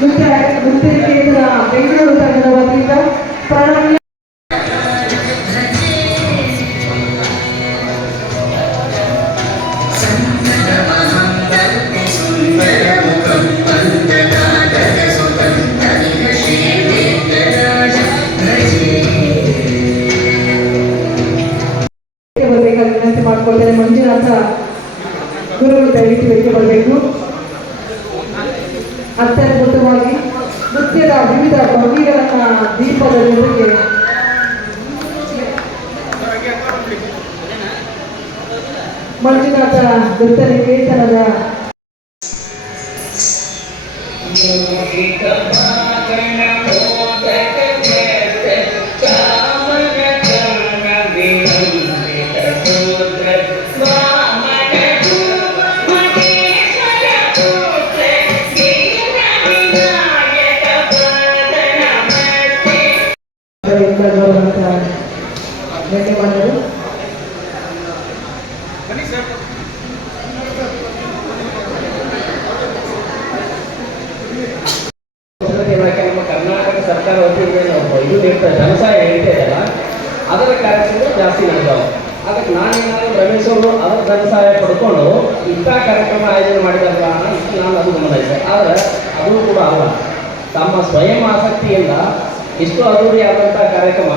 ನೃತ್ಯ ಕೇಂದ್ರ ಬೆಂಗಳೂರು ತಂಡದ ವತಿಯಿಂದ ಪ್ರಣವಿ ವಿನಂತಿ ಮಾಡಿಕೊಳ್ತೇನೆ. ಮಂಜುನಾಥ ಗುರುಗಳು ದಯವಿಟ್ಟು ವೇದಿಕೆ ಬರಬೇಕು. ಅತ್ಯದ್ಭುತವಾಗಿ ನೃತ್ಯದ ವಿವಿಧ ಭಂಗಿಗಳನ್ನ ದೀಪದ ಜೊತೆಗೆ ಮಂಜುನಾಥ ನೃತ್ಯನಿಕೇತನದ ಧನ್ಯವಾದಗಳು. ನಮ್ಮ ಕರ್ನಾಟಕ ಸರ್ಕಾರ ವತಿಯಿಂದ ಇದು ನೀಡ್ತಾ ಜನಸಹಾಯ ನೀಡ್ತಾ ಇದೆಯಲ್ಲ, ಅದರ ಕಾರ್ಯಕ್ರಮ ಜಾಸ್ತಿ ನಡೆದವು. ಅದಕ್ಕೆ ನಾನೇನಾದರೂ ರಮೇಶ್ ಅವರು ಅದರ ಧನಸಹಾಯ ಪಡ್ಕೊಂಡು ಇಂಥ ಕಾರ್ಯಕ್ರಮ ಆಯೋಜನೆ ಮಾಡಿದಾರಲ್ಲ ಅಂತ ನಾನು ಅದು ಗಮನಿಸಿದೆ. ಆದರೆ ಅದು ಕೂಡ ಅಲ್ಲ, ತಮ್ಮ ಸ್ವಯಂ ಆಸಕ್ತಿಯಿಂದ ಇಷ್ಟು ಅದ್ದೂರಿಯಾದಂಥ ಕಾರ್ಯಕ್ರಮ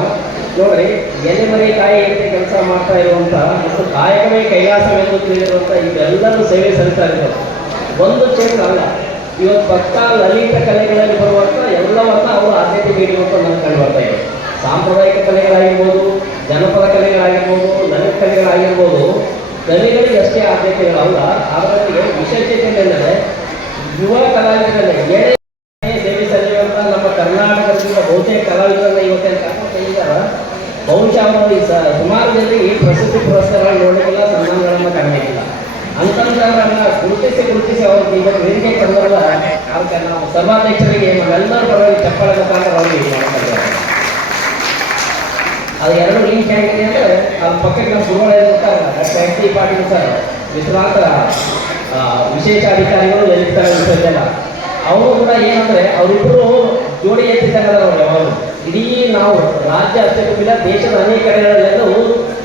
ನೋಡ್ರಿ. ಎಲೆಮರೆ ತಾಯಿ ಅಂತ ಕೆಲಸ ಮಾಡ್ತಾ ಇರುವಂಥ ಮತ್ತು ಕಾಯಕವೇ ಕೈಲಾಸವೆಂದು ತಿಳಿದಿರುವಂಥ ಇವೆಲ್ಲರೂ ಸೇವೆ ಸಲ್ಲಿಸ್ತಾ ಇದ್ದಾರೆ. ಒಂದು ಕ್ಷೇತ್ರ ಅಲ್ಲ, ಇವತ್ತು ಭಕ್ತ ಲಲಿತ ಕಲೆಗಳಲ್ಲಿ ಬರುವಂಥ ಎಲ್ಲವನ್ನ ಅವರು ಆದ್ಯತೆ ನೀಡುವಂಥ ನಮ್ಗೆ ಕಂಡು ಬರ್ತಾ ಇದೆ. ಸಾಂಪ್ರದಾಯಿಕ ಕಲೆಗಳಾಗಿರ್ಬೋದು, ಜನಪದ ಕಲೆಗಳಾಗಿರ್ಬೋದು, ಲಲಿತ ಕಲೆಗಳಾಗಿರ್ಬೋದು, ಕಲೆಗಳಿಗೆ ಅಷ್ಟೇ ಆದ್ಯತೆಗಳಲ್ಲ. ಅದರೊಂದಿಗೆ ವಿಶೇಷತೆಗಳೆಂದರೆ ಯುವ ಕಲಾವಿದರಲ್ಲಿ ಸೇವೆ ಸಲ್ಲಿಸುವಂಥ ನಮ್ಮ ಕರ್ನಾಟಕದಿಂದ ಬಹುತೇಕ ಕಲಾವಿದರನ್ನ ಇವತ್ತೇನು ಕರ್ಕೊಂಡು ಬಂದಿದ್ದಾರೆ. ಬಹುಶಃ ಅವರು ಸುಮಾರು ಜನರಿಗೆ ಪ್ರಶಸ್ತಿ ಪುರಸ್ಕಾರಗಳನ್ನು ನೋಡಲಿಕ್ಕಿಲ್ಲ, ಸನ್ಮಾನಗಳನ್ನು ಕಾಣಲಿಕ್ಕಿಲ್ಲ. ಅಂತಂದ್ರವರನ್ನ ಗುರುತಿಸಿ ಅವ್ರಿಗೆ ಇವತ್ತು ವೇದಿಕೆ ತಂದವಲ್ಲ, ಅದಕ್ಕೆ ನಾವು ಸರ್ವಾಧ್ಯಕ್ಷರಿಗೆ ನಮ್ಮೆಲ್ಲರ ಪರವಾಗಿ ಚಪ್ಪಾಳೆ ಮುಖಾಂತರ ಅವರಿಗೆ ಮಾಡ್ತಾ ಅದು ಎರಡು ಲಿಂಕ್ ಹೇಗಿದೆ ಅಂದರೆ ಅದ್ರ ಪಕ್ಕಕ್ಕೆ ನಮ್ಮ ಗುರುಗಳು ಇರ್ತಾರೆ, doctor S T Patil sir, ವಿಶ್ರಾಂತ ವಿಶೇಷ ಅಧಿಕಾರಿಗಳು ಲಲಿತ ವಿಶ್ವವಿದ್ಯಾಲಯ. ಅವರು ಕೂಡ ಏನಂದರೆ ಅವರಿಬ್ಬರು ಜೋಡಿ ಎತ್ತಿದ್ದಾರೆ. ಅವರು ಯಾವಾಗ ಇಡೀ ನಾವು ರಾಜ್ಯ ಅಷ್ಟೇ ಗೊತ್ತಿಲ್ಲ, ದೇಶದ ಅನೇಕ ಕಡೆಗಳಲ್ಲೆಲ್ಲೂ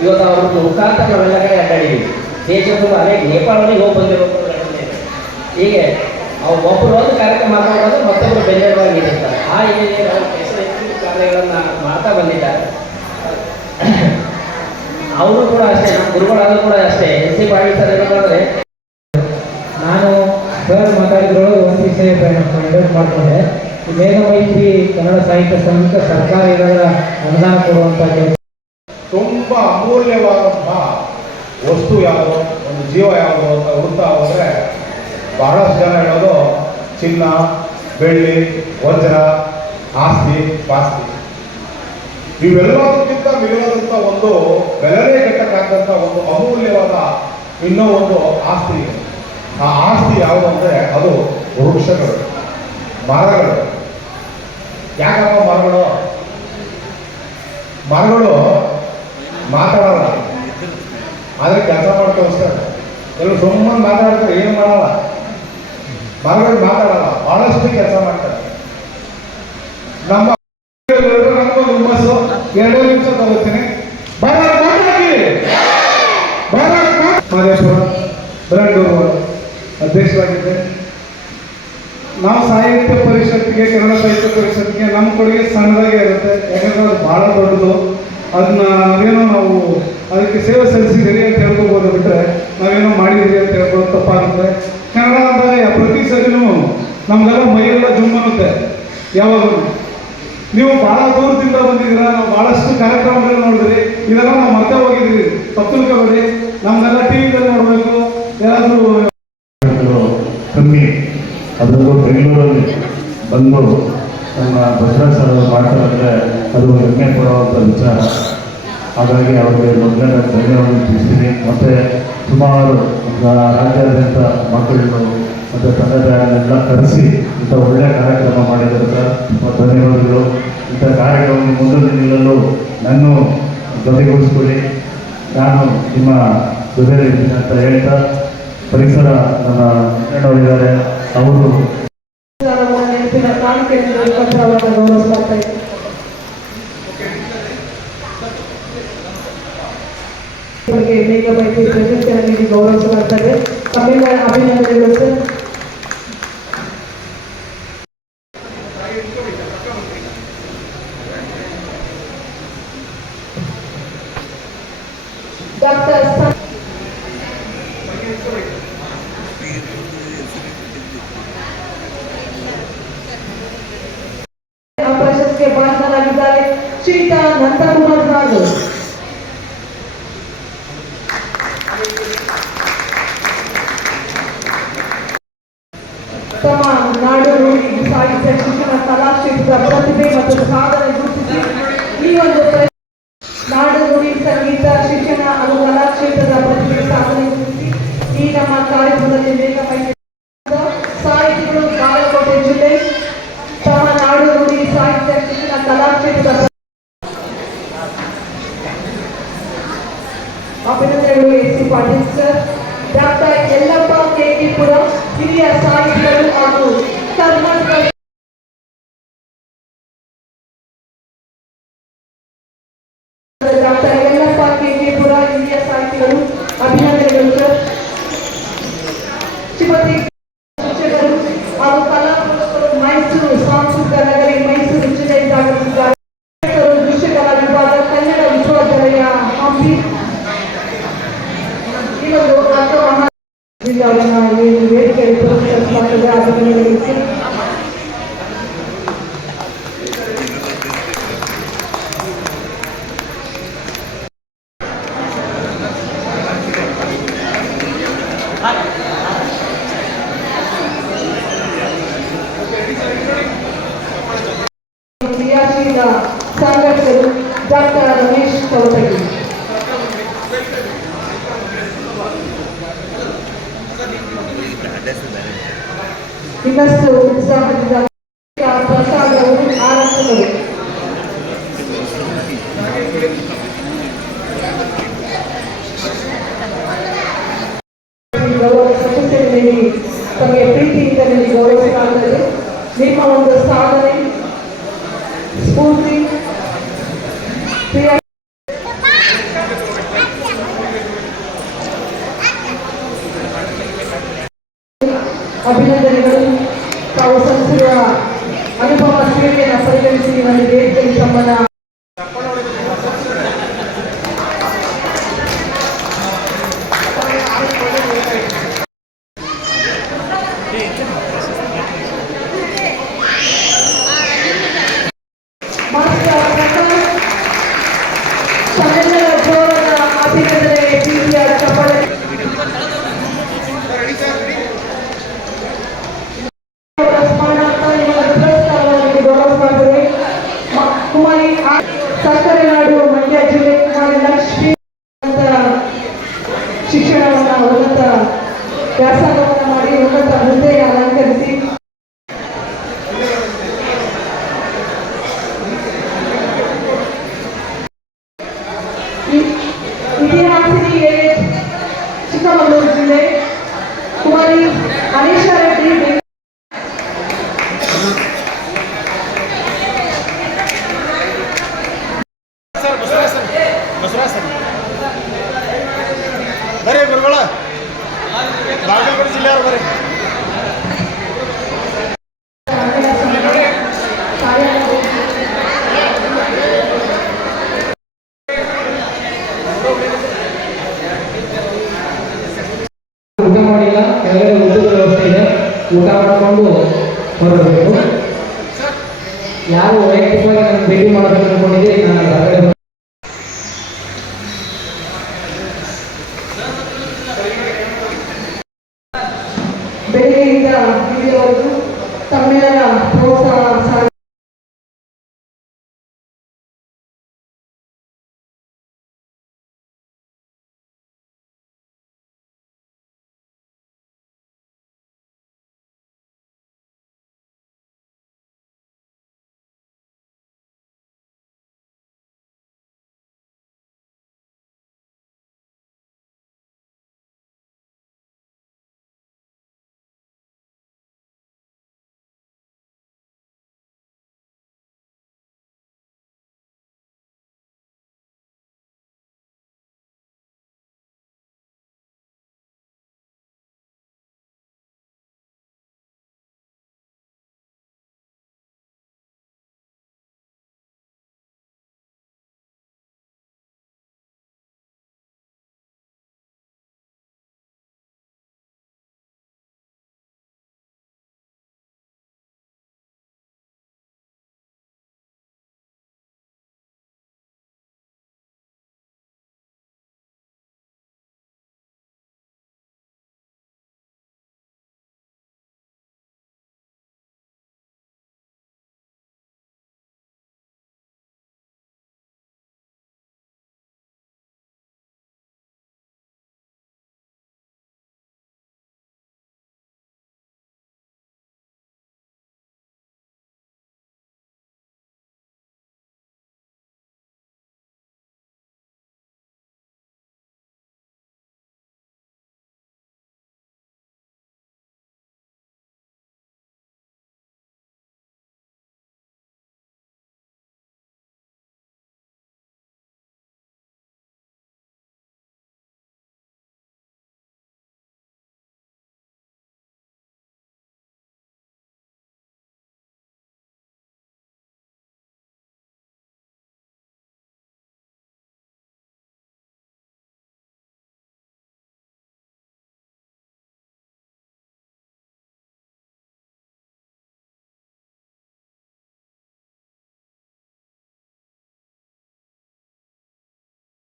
ಇವತ್ತು ಅವ್ರ ಮುಖಾಂತರ ನಾವೆಲ್ಲ ಕಡೆ ಅಡ್ಡಾಡಿದ್ದೀವಿ. ದೇಶದ ತುಂಬ ಅನೇಕ ನೇಪಾಳವರಿಗೆ ಹೋಗಿ ಬಂದಿರೋದು. ಹೀಗೆ ಅವ್ರು ಒಬ್ಬರು ಒಂದು ಕಾರ್ಯಕ್ರಮ ಮಾತಾಡೋದು ಮತ್ತೊಬ್ಬರು ಬೆನ್ನೆಲುಬಾಗಿ ಇರ್ತಾರೆ. ಆ ಹಿನ್ನೆಲೆಯಲ್ಲಿ ಅವರು ಹೆಚ್ಚಿನ ಕಾರ್ಯಗಳನ್ನು ಮಾಡ್ತಾ ಬಂದಿದ್ದಾರೆ. ಅವರು ಕೂಡ ಅಷ್ಟೇ, ನಮ್ಮ ಗುರುಗಳಾದರೂ ಕೂಡ ಅಷ್ಟೇ. ಎಸ್ ಸಿ ಪಾಟೀಲ್ ಸರ್ ಏನಂದರೆ, ನಾನು ಸರ್ ಮಾತಾಡಿದ್ರೊಳಗೆ ಒಂದು ವಿಷಯ ಇನ್ವೈಟ್ ಮಾಡಿಕೊಂಡೆ. ಮೇಘ ಮೈತ್ರಿ ಕನ್ನಡ ಸಾಹಿತ್ಯ ಸಂಘಕ್ಕೆ ಸರ್ಕಾರ ಇದರ ಅನುದಾನ ಕೊಡುವಂಥ ತುಂಬ ಅಮೂಲ್ಯವಾದಂತಹ ವಸ್ತು ಯಾವುದು, ಒಂದು ಜೀವ ಯಾವುದು ಅಂತ ಹುಡುಕ್ತಾ ಹೋದರೆ ಬಹಳಷ್ಟು ಜನ ಹೇಳೋದು ಚಿನ್ನ, ಬೆಳ್ಳಿ, ವಜ್ರ, ಆಸ್ತಿ, ಪಾಸ್ತಿ. ಇವೆಲ್ಲದಕ್ಕಿಂತ ಮಿಗಿಲಾದಂಥ ಒಂದು ಬೆಲೆನೇ ಕಟ್ಟಕ್ಕಾಗಂಥ ಒಂದು ಅಮೂಲ್ಯವಾದ ಇನ್ನೂ ಒಂದು ಆಸ್ತಿ ಇದೆ. ಆ ಆಸ್ತಿ ಯಾವುದು ಅಂದರೆ ಅದು ವೃಕ್ಷಗಳು, ಮರಗಳು. ಯಾಕಪ್ಪ ಮರಗಳು? ಮರಗಳು ಮಾತಾಡಲ್ಲ, ಆದರೆ ಕೆಲಸ ಮಾಡಿ ತೋರಿಸ್ತಾರೆ. ಎಲ್ಲರೂ ಸುಮ್ಮನೆ ಮಾತಾಡ್ತಾರೆ, ಏನು ಮಾಡಲ್ಲ. ಮರಗಳು ಮಾತಾಡಲ್ಲ, ಬಹಳಷ್ಟು ಕೆಲಸ ಮಾಡ್ತಾರೆ. ನಮ್ಮ ನಮಗೊಂದು ಹುಮ್ಮಸ್ಸು, 2 ನಿಮಿಷ ತಗೋತೀನಿ. ಮಾದೇಶ್ವರ ಬ್ರಾಂಡೂರು ಅಧ್ಯಕ್ಷರಾಗಿದ್ದೆ. ನಾವು ಸಾಹಿತ್ಯ ಪರಿಷತ್ಗೆ, ಕನ್ನಡ ಸಾಹಿತ್ಯ ಪರಿಷತ್ಗೆ ನಮ್ಮ ಕೊಡುಗೆ ಸಣ್ಣದಾಗೆ ಇರುತ್ತೆ. ಯಾಕಂದ್ರೆ ಅದು ಭಾಳ ದೊಡ್ಡದು. ಅದನ್ನ ನಾವು ಅದಕ್ಕೆ ಸೇವೆ ಸಲ್ಲಿಸಿದ್ದೀರಿ ಅಂತ ಹೇಳ್ಕೊಬೋದು ಬಿಟ್ಟರೆ ನಾವೇನೋ ಮಾಡಿದ್ದೀರಿ ಅಂತ ಹೇಳ್ಬೋದು ತಪ್ಪಾಗುತ್ತೆ. ಕನ್ನಡ ಅಂದಾಗ ಪ್ರತಿ ಸರಿನೂ ನಮಗೆಲ್ಲ ಮೈಯೆಲ್ಲ ಜುಮ್ ಅನ್ನುತ್ತೆ. ಯಾವಾಗಲೂ ನೀವು ಭಾಳ ದೂರದಿಂದ ಬಂದಿದ್ದೀರಾ, ನಾವು ಭಾಳಷ್ಟು ಕಾರ್ಯಕ್ರಮಗಳು ನೋಡಿದ್ರಿ, ಇದೆಲ್ಲ ನಾವು ಮತ್ತೆ ಹೋಗಿದ್ದೀರಿ. ತಪ್ಪು ತಿಳ್ಕೊಬೇಡಿ, ನಮ್ದೆಲ್ಲ ಟಿ ವಿದಲ್ಲಿ ನೋಡಬೇಕು. ಯಾರಾದರೂ ಕಮ್ಮಿ, ಅದರಲ್ಲೂ ಬೆಂಗಳೂರಲ್ಲಿ ಬಂದು ನಮ್ಮ ಬಸವರಾಜ್ ಸರ್ ಮಾಡ್ತಾರಂದರೆ ಅದು ಹೆಮ್ಮೆ ಪಡುವಂಥ ವಿಚಾರ. ಹಾಗಾಗಿ ಅವರಿಗೆ ಮೊದಲನೇ ಧನ್ಯವಾದ ತಿಳಿಸ್ತೀನಿ. ಮತ್ತು ಸುಮಾರು ರಾಜ್ಯಾದ್ಯಂತ ಮಕ್ಕಳು ಮತ್ತು ತಂದೆ ತಾಯಿಗಳನ್ನೆಲ್ಲ ಕರೆಸಿ ಇಂಥ ಒಳ್ಳೆಯ ಕಾರ್ಯಕ್ರಮ ಮಾಡಿದ್ದಾರೆ ಸರ್, ತುಂಬ ಧನ್ಯವಾದಗಳು. ಇಂಥ ಕಾರ್ಯಕ್ರಮ ಮುಂದಿನ ದಿನಗಳಲ್ಲೂ ನನ್ನ ಜೊತೆಗೂಡಿಸ್ಕೊಳ್ಳಿ, ನಾನು ನಿಮ್ಮ ಜೊತೆಯಲ್ಲಿ ಇರ್ತೀನಿ ಅಂತ ಹೇಳ್ತಾ, ಪರಿಸರ ನನ್ನ ಇದ್ದಾರೆ ಅವರು ನೆನಪಿನ ಕಾಣಿಕೆಯನ್ನು ಪತ್ರವನ್ನು ಗೌರವಿಸ್ತಾ ಇದ್ದೀನಿ. ಮೇಘ ಮೈತ್ರಿ ಪ್ರಶಸ್ತಿಯನ್ನು ನೀಡಿ ಗೌರವಿಸಲಾಗುತ್ತದೆ. ತಮ್ಮೆಲ್ಲ ಅಭಿನಂದನೆಗಳು ಸರ್. ಡಾಕ್ಟರ್ ಪ್ರಶಸ್ತಿಗೆ ಭಾಜನರಾಗಿದ್ದಾರೆ ಶ್ರೀಯುತ ನಂದಕುಮಾರ್ ರಾಜು. ತಮ್ಮ ನಾಡು ನುಡಿ ಸಾಹಿತ್ಯ ಶಿಕ್ಷಣ ಕಲಾಕ್ಷೇತ್ರದ ಪ್ರತಿಭೆ ಮತ್ತು ಸಾಧನೆ ಗುರುತಿಸಿ ಈ ಒಂದು ನಾಡು ನುಡಿ ಸಂಗೀತ ಶಿಕ್ಷಣ ಹಾಗೂ ಕಲಾಕ್ಷೇತ್ರದ ಪ್ರತಿಭೆ ಸಾಧನೆ ಗುರುತಿಸಿ ಈ ನಮ್ಮ ಕಾರ್ಯಕ್ರಮದಲ್ಲಿ ಸಾಹಿತಿಗಳು ಬಾಗಲಕೋಟೆ ಜಿಲ್ಲೆ ತಮ್ಮ ನಾಡು ನುಡಿ ಸಾಹಿತ್ಯ ಶಿಕ್ಷಣ ಕಲಾಕ್ಷೇತ್ರದ ಅಭಿನಂದನೆಗಳು S C. Patil sir, doctor Yallappa K T Pura ಹಿರಿಯ ಸಾಹಿತಿಗಳು ಹಾಗೂ ಕರ್ನಾಟಕ ಡಾಕ್ಟರ್ ಯಲ್ಲಪ್ಪ ಕೆ.ಟಿ.ಪುರ ಹಿರಿಯ ಸಾಹಿತಿಗಳು ಅಭಿನಂದನೆಗಳು ಸರ್. ಶ್ರೀಮತಿ ಶಿಕ್ಷಕರು ಹಾಗೂ ಕಲಾಪುರಸ್ಥರು ಮೈಸೂರು ಸಾಂಸ್ಕೃತಿಕ ನಗರಿ ಮೈಸೂರು ಜಿಲ್ಲೆಯಿಂದ ಆಗಮಿಸಿದ್ದಾರೆ. ದೃಶ್ಯಕಲಾ ವಿಭಾಗ ಕನ್ನಡ ವಿಶ್ವವಿದ್ಯಾಲಯ ಹಂಪಿ ಇವತ್ತು ಅವರನ್ನ ವೇದಿಕೆಯಲ್ಲಿ ಪುರಸ್ಕರಿಸಲಾಗುತ್ತದೆ. ಅಭಿನಂದನೆಗಳು ಸರ್. ಕ್ರಿಯಾಶೀಲ ಸಂಘಟಕರು ಡಾಕ್ಟರ್ ರಮೇಶ್ ಕವಟಗಿ. ಇನ್ನಷ್ಟು ಉತ್ಸಾಹದಿಂದ ಪ್ರಸಾದ ಅವರು ಆರಂಭಿಸಿದರು. ಗೌರವ ಸದಸ್ಯರಲ್ಲಿ ತಮಗೆ ಪ್ರೀತಿಯಿಂದ ನಿಮಗೆ ಗೌರವಿಸಲಾಗುತ್ತದೆ. ನಿಮ್ಮ ಒಂದು ಸಾಧನೆ ಸ್ಫೂರ್ತಿ ಅಭಿನಂದನೆಗಳು. ತಾವು ಸಲ್ಲಿಸಿರುವ ಅನುಭವ ಸೇವೆಯನ್ನು ಪರಿಗಣಿಸಿ ನನ್ನ ವೇದಿಕೆಯಲ್ಲಿ ತಮ್ಮನ್ನ ಮಾಸ್ಟರ್ ಪ್ರಕಾಶ್ ತಮ್ಮೆಲ್ಲರ ಜೋರದ ಅಭಿನಂದನೆ ಪ್ರೀತಿಯ ಚಪ್ಪಾಳೆ. ಕುಮಾರಿ ಸಕ್ಕರೆ ನಾಡು ಮಂಡ್ಯ ಜಿಲ್ಲೆ ಕುಮಾರಿ ಲಕ್ಷ್ಮಿ ಶಿಕ್ಷಣವನ್ನು ಉನ್ನತ ವ್ಯಾಸಂಗವನ್ನು ಮಾಡಿ ಉನ್ನತ ಹುದ್ದೆ ಅಲಂಕರಿಸಿ ಇತಿಹಾಸಿನಿ ಚಿಕ್ಕಮಗಳೂರು ಜಿಲ್ಲೆ ಕುಮಾರಿ ಅನೀಶಾ ರೆಡ್ಡಿ ಬರೀ ಗುರುಗಳ ಬಾಗಲಕೋಟೆ ಜಿಲ್ಲೆಯವರು ಬರೀ ಊಟ ಮಾಡಿಲ್ಲ, ಕೆಳಗಡೆ ಊಟದ ವ್ಯವಸ್ಥೆ ಇದೆ, ಊಟ ಮಾಡಿಕೊಂಡು ಹೊರಡಬೇಕು. ಯಾರು ವೈಯಕ್ತಿಕವಾಗಿ ನಾನು ಭೇಟಿ ಮಾಡಬೇಕು ಅನ್ಕೊಂಡಿದ್ದೆ, ನಾನು